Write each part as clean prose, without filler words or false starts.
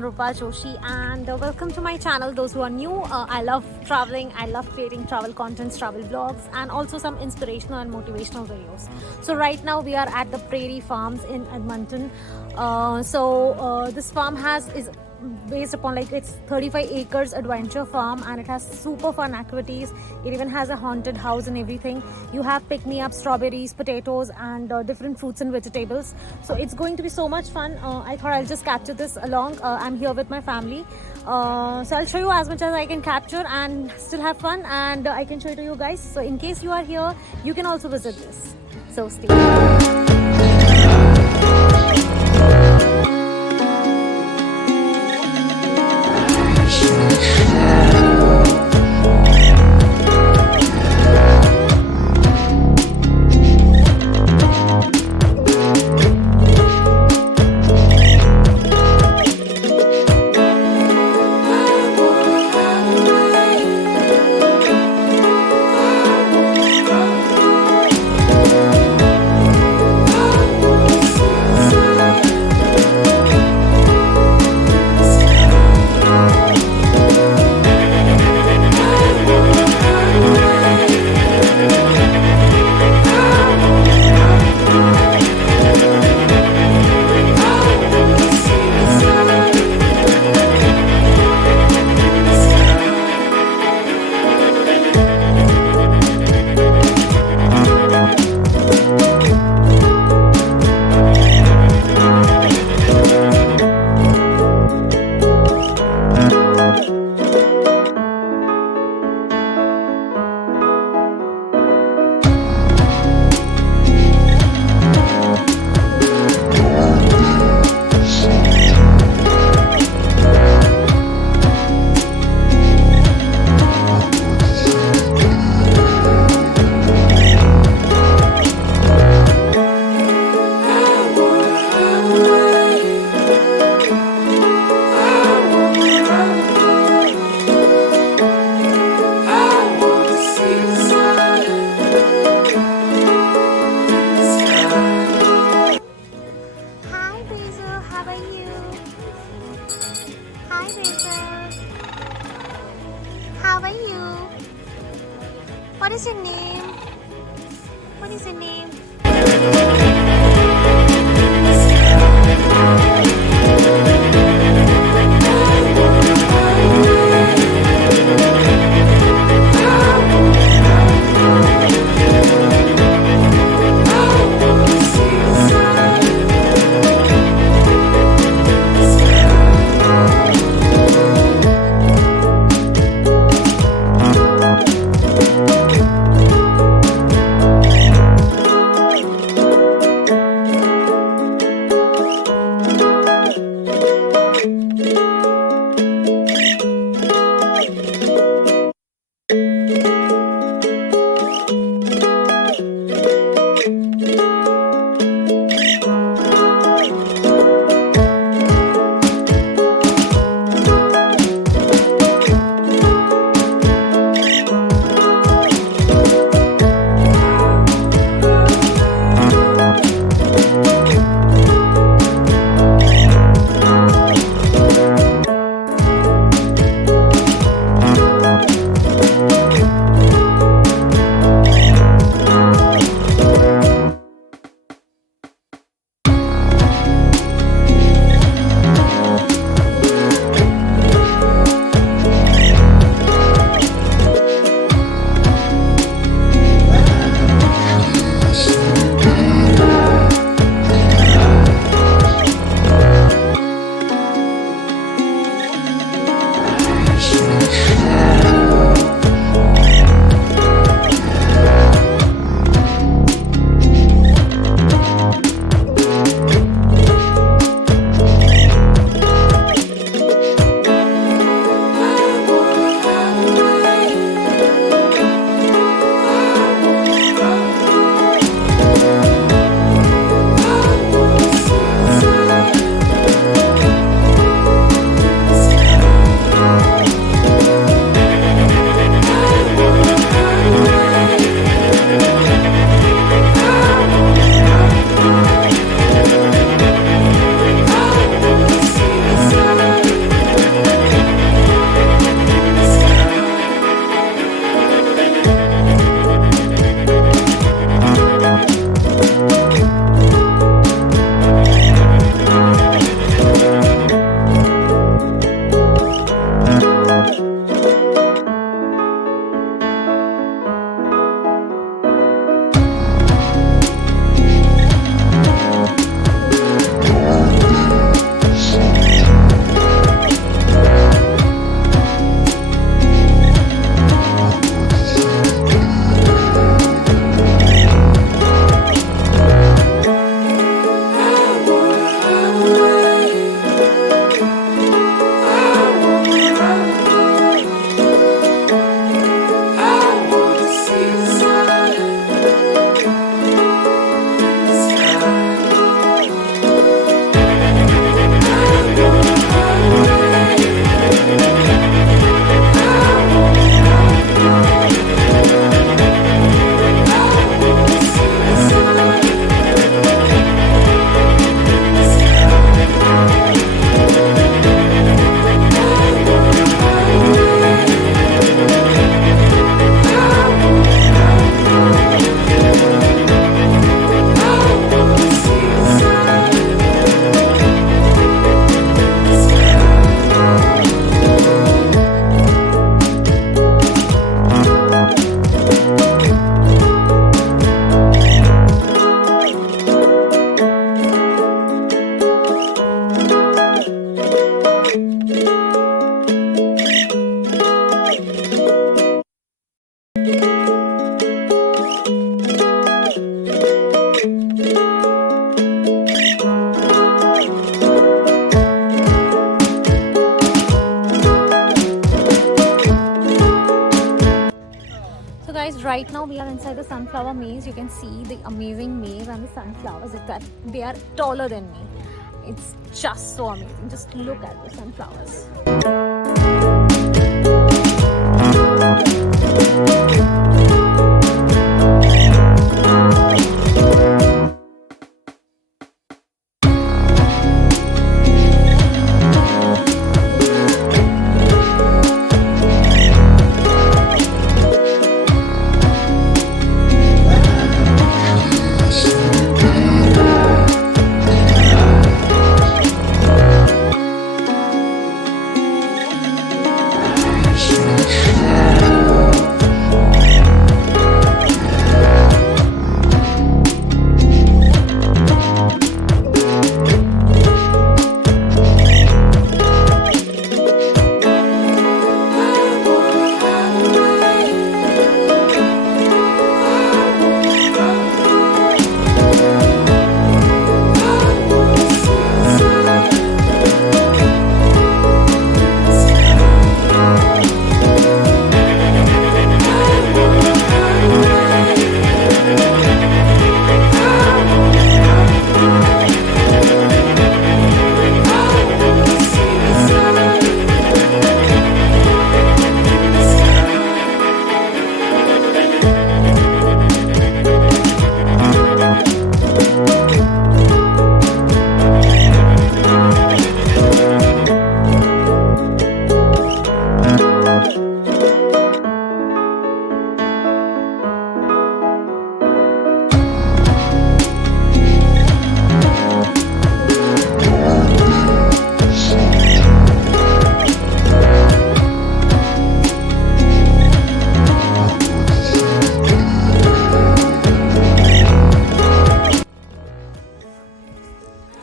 Nrupa, Joshi, and welcome to my channel. Those who are new, I love traveling, I love creating travel contents, travel vlogs, and also some inspirational and motivational videos. So right now we are at the Prarie farms in Edmonton. This farm is based upon, like, it's 35 acres adventure farm, and it has super fun activities. It even has a haunted house and everything. You have pick me up strawberries, potatoes, and different fruits and vegetables. So it's going to be so much fun. I thought I'll just capture this along. I'm here with my family, so I'll show you as much as I can capture and still have fun, and I can show it to you guys. So in case you are here, you can also visit this. So stay tuned. How are you? What is your name? What is your name? guys, right now we are inside the sunflower maze. You can see the amazing maze and the sunflowers. They are taller than me. It's just so amazing. Just look at the sunflowers.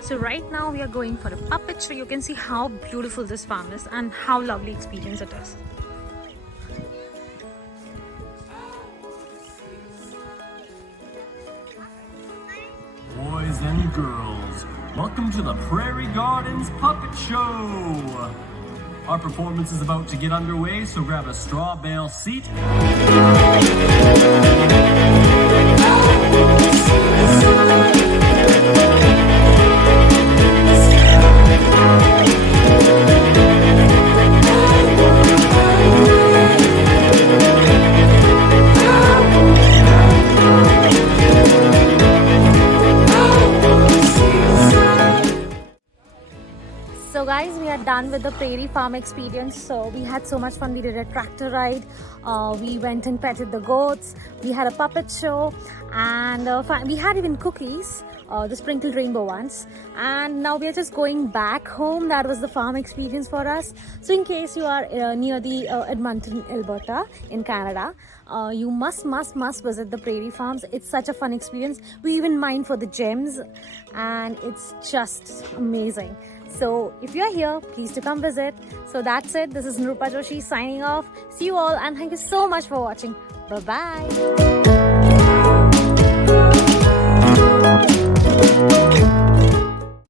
So right now we are going for a puppet show. You can see how beautiful this farm is and how lovely experience it is. Boys and girls, welcome to the Prairie Gardens Puppet Show. Our performance is about to get underway, so grab a straw bale seat. So guys, we are done with the Prairie farm experience. So we had so much fun. We did a tractor ride, we went and petted the goats, we had a puppet show, and we had even cookies, the sprinkled rainbow ones. And now we are just going back home. That was the farm experience for us. So in case you are near the Edmonton, Alberta in Canada, you must visit the Prairie farms. It's such a fun experience. We even mined for the gems and it's just amazing. So if you're here, please do come visit. So that's it. This is Nrupa Joshi signing off. See you all and thank you so much for watching. Bye-bye.